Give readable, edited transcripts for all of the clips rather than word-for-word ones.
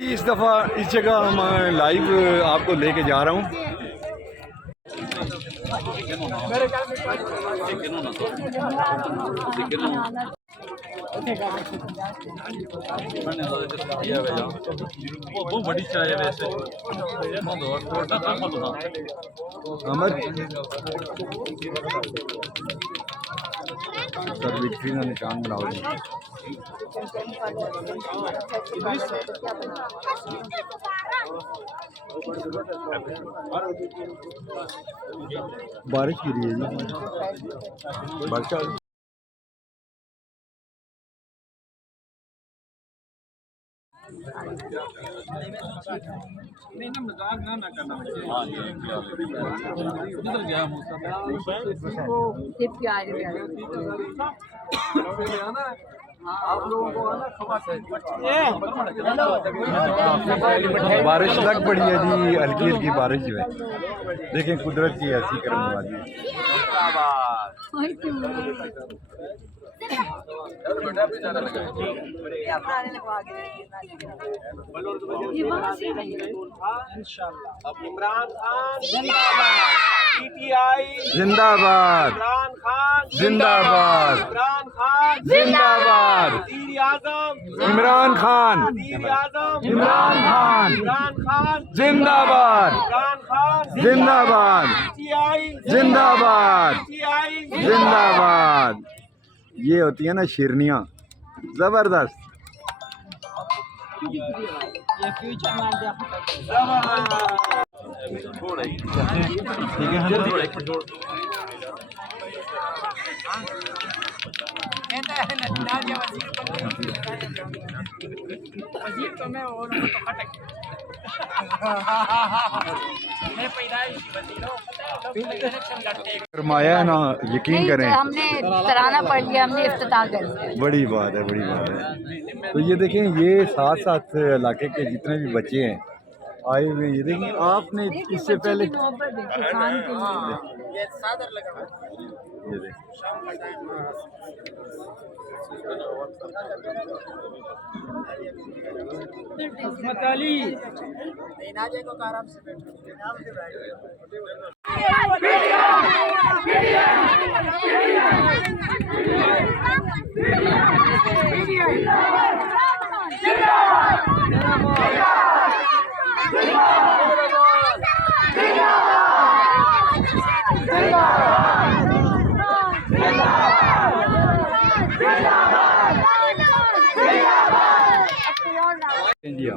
इस दफ़ा इस जगह हम लाइव आपको लेके जा रहा हूँ। बड़ी चाय है वैसे सर विक्ट्री का निशान बनाओ जी। बारिश गिरी है जी, बारिश नहीं ना मजाक ना करना बारिश लग पड़ी है जी, हल्की हल्की बारिश जो है। देखें कुदरत की ऐसी करमवादी। इमरान खान जिंदाबाद, पीटीआई जिंदाबाद, इमरान खान जिंदाबाद, इमरान खान जिंदाबाद, वज़ीर आज़म इमरान खान, वज़ीर आज़म इमरान खान, इमरान खान जिंदाबाद, इमरान खान जिंदाबाद, पीटीआई जिंदाबाद, पीटीआई जिंदाबाद। ये होती है ना शेरनियाँ, जबरदस्त। फरमाया है ना, यकीन करें हमने तराना पढ़ लिया, हमने इफ्तिताह कर लिया। बड़ी बात है, बड़ी बात है। तो ये देखें, ये साथ साथ इलाके के जितने भी बच्चे हैं आए हुए, ये देखें आपने इससे पहले ये देखें। जी हाँ।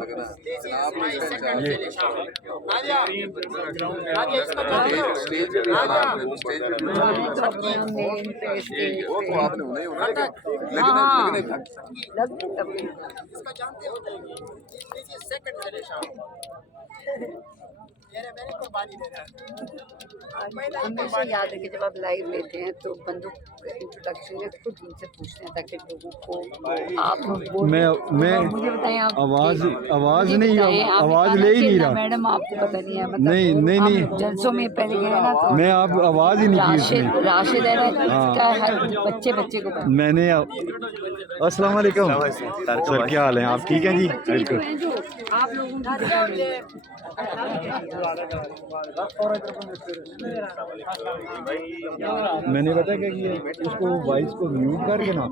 हमेशा याद है कि जब आप लाइव लेते हैं तो बंदूक इंट्रोडक्शन में खुद उनसे पूछते हैं ताकि लोगों को आप मैं मुझे बताएं, आप आवाज मुझे नहीं, बताएं, आप आवाज ले ही नहीं रहा। मैडम आपको पता नहीं है, मतलब नहीं नहीं आप नहीं, जलसों में पहले गए ना तो मैं आप आवाज ही नहीं की उसमें। राशिद है ना, इसका हर बच्चे को पता है। मैंने अस्सलाम वालेकुम सर, क्या हाल है? आप ठीक हैं जी? बिल्कुल। आप लोगों मैंने पता क्या किया, उसको वॉइस को म्यूट करके ना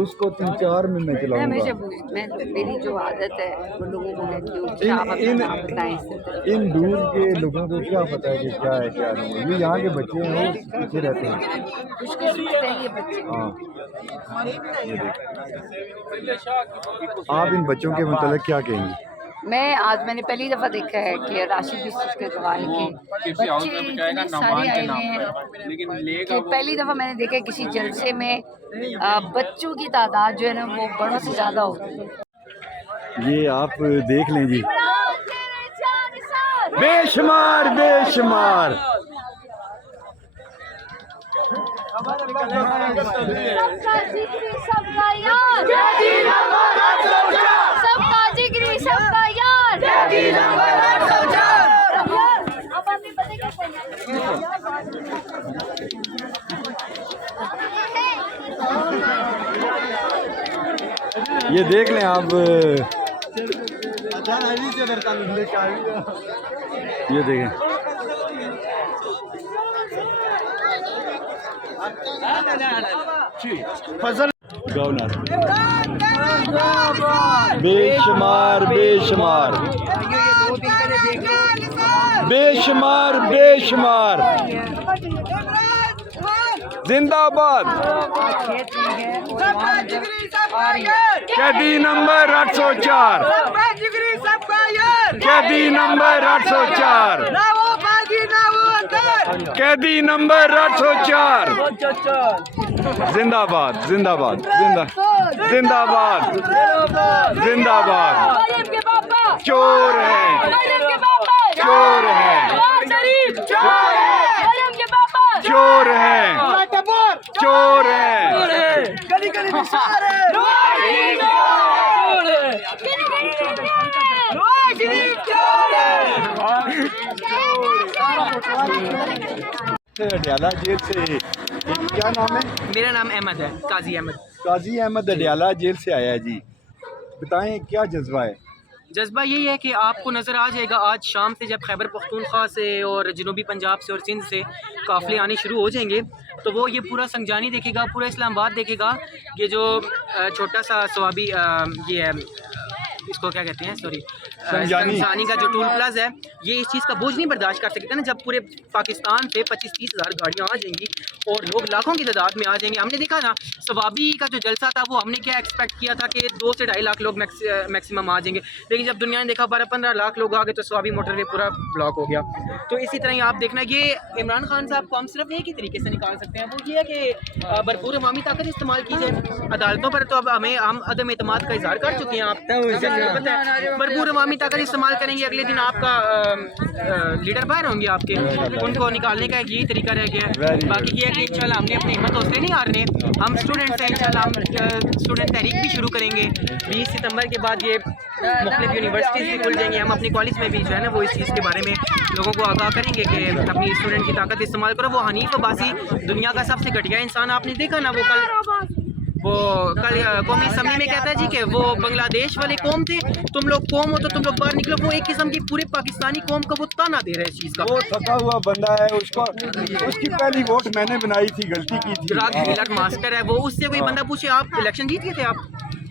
उसको 3-4 में मैं चलाऊंगा। मेरी जो आदत है वो लोगों को कहती हूँ कि आप अपना नाम बताएं। इन दूर के लोगों को क्या पता है कि क्या है क्या नहीं है। ये यहाँ के बच्चे हैं, वो पीछे रहते हैं। खुशकिस्मत है ये बच्चे। हाँ, ये देख। आप इन बच्चों के मतलब क्या कहेंगे? मैंने पहली दफ़ा देखा है कि राशिद यूसुफ के गवाल के बच्चे इतने सारे आए हुए हैं कि पहली दफ़ा मैंने देखा है किसी जलसे में बच्चों की तादाद जो है ना वो बड़ों से ज़्यादा होती है। ये आप देख लें जी, बेशुमार बेशुमार। सबका जिक्र सबका यार, सबका जिक्र सबका यार। अब हमें पता कैसे ये देख लें आप, ये देखें बेशुमार बेशुमार बेशुमार बेशुमार जिंदाबाद। कैदी नंबर 804 कैदी नंबर 804 कैदी नंबर 804 जिंदाबाद जिंदाबाद जिंदाबाद जिंदाबाद। चोर है चोर है चोर है चोर अडियाला जेल से क्या नाम है? मेरा नाम अहमद है, काजी अहमद। काजी अहमद अडियाला जेल से आया है जी, बताएं क्या जज्बा है? जज्बा यही है कि आपको नज़र आ जाएगा आज शाम से जब खैबर पख्तूनख्वा से और जनूबी पंजाब से और सिंध से काफ़िले आने शुरू हो जाएंगे तो वो ये पूरा संजानी देखेगा, पूरा इस्लामाबाद देखेगा। ये जो छोटा सा सवाबी ये है, इसको क्या कहते हैं, सॉरी, संजानी का जो टूल प्लाजा है, ये इस चीज़ का बोझ नहीं बर्दाश्त कर सकते ना जब पूरे पाकिस्तान से 25-30 हज़ार गाड़ियाँ आ जाएंगी और लोग लाखों की तादाद में आ जाएंगे। हमने देखा ना सवाबी का जो जलसा था वो हमने क्या एक्सपेक्ट किया था कि 2 से 2.5 लाख लोग मैक्सिमम आ जाएंगे, लेकिन जब दुनिया ने देखा 12-15 लाख लोग आ गए तो सवाबी मोटरवे पूरा ब्लॉक हो गया। तो इसी तरह ही आप देखना, ये इमरान खान साहब को हम सिर्फ एक ही तरीके से निकाल सकते हैं, वो ये है कि भरपूर अवामी ताकत इस्तेमाल की जाए अदालतों पर। तो अब हम अदम एतमाद का इजहार कर चुके हैं, आप पता है, भरपूर अवामी ताकत इस्तेमाल करेंगे, अगले दिन आपका लीडर बाहर होंगे आपके, उनको निकालने का यही तरीका रह गया है। बाकी ये है कि इंशाल्लाह हमने अपनी हिम्मत हौसले नहीं हारने, हम स्टूडेंट्स हैं, इंशाल्लाह हम स्टूडेंट तहरीक भी शुरू करेंगे। 20 सितंबर के बाद ये मुख्तलिफ यूनिवर्सिटीज़ भी खुल जाएंगी, हम अपनी कॉलेज में भी जो है ना वो इस चीज़ के बारे में लोगों को आगाह करेंगे कि अपनी स्टूडेंट की ताकत इस्तेमाल करो। वो हनीफ अब्बासी दुनिया का सबसे घटिया इंसान, आपने देखा ना, वो कल कौमी असम्बली में कहता है जी कि वो बांग्लादेश वाले कौम थे, तुम लोग कौम हो तो तुम लोग बाहर निकलो। वो एक किस्म की पूरे पाकिस्तानी कौम का वो ताना दे रहा है इस चीज़ का। वो थका हुआ बंदा है, उसकी पहली वोट मैंने बनाई थी, गलती की थी। ड्रग डीलर मास्टर है वो, उससे कोई बंदा पूछे आप इलेक्शन जीत गए थे, आप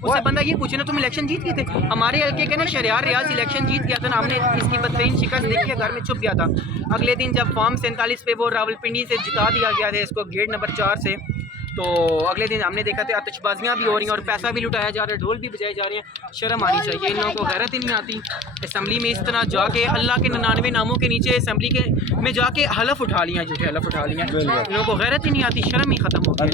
उससे बंदा ये पूछे ना तुम इलेक्शन जीत गए थे। हमारे हल्के के ना शरियार रियाज इलेक्शन जीत गया था ना, हमने इसकी बदतरीन शिकस्त देखी है, घर में छुप गया था। अगले दिन जब फॉर्म 47 पे वो रावलपिंडी से जिता दिया गया था इसको गेट नंबर 4 से, तो अगले दिन हमने देखा था आतिशबाजियाँ भी हो रही हैं और पैसा भी लुटाया जा रहा है, ढोल भी बजाए जा रहे हैं। शर्म आनी चाहिए इन लोगों को, गैरत ही नहीं आती। असम्बली में इस तरह जाके अल्लाह के 99 नामों के नीचे असम्बली के में जाके हलफ उठा लिया, झूठे हलफ उठा लिया। इन लोगों को गैरत ही नहीं आती, शर्म ही खत्म हो गई।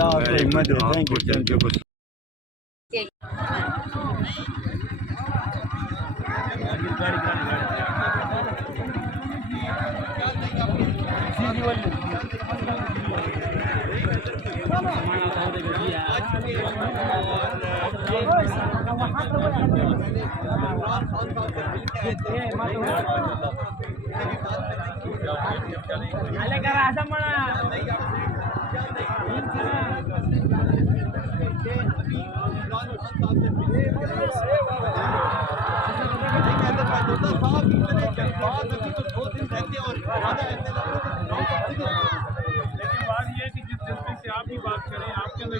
आप भी बात करें, आपके अंदर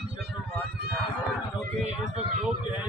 क्योंकि इस वक्त लोग जो है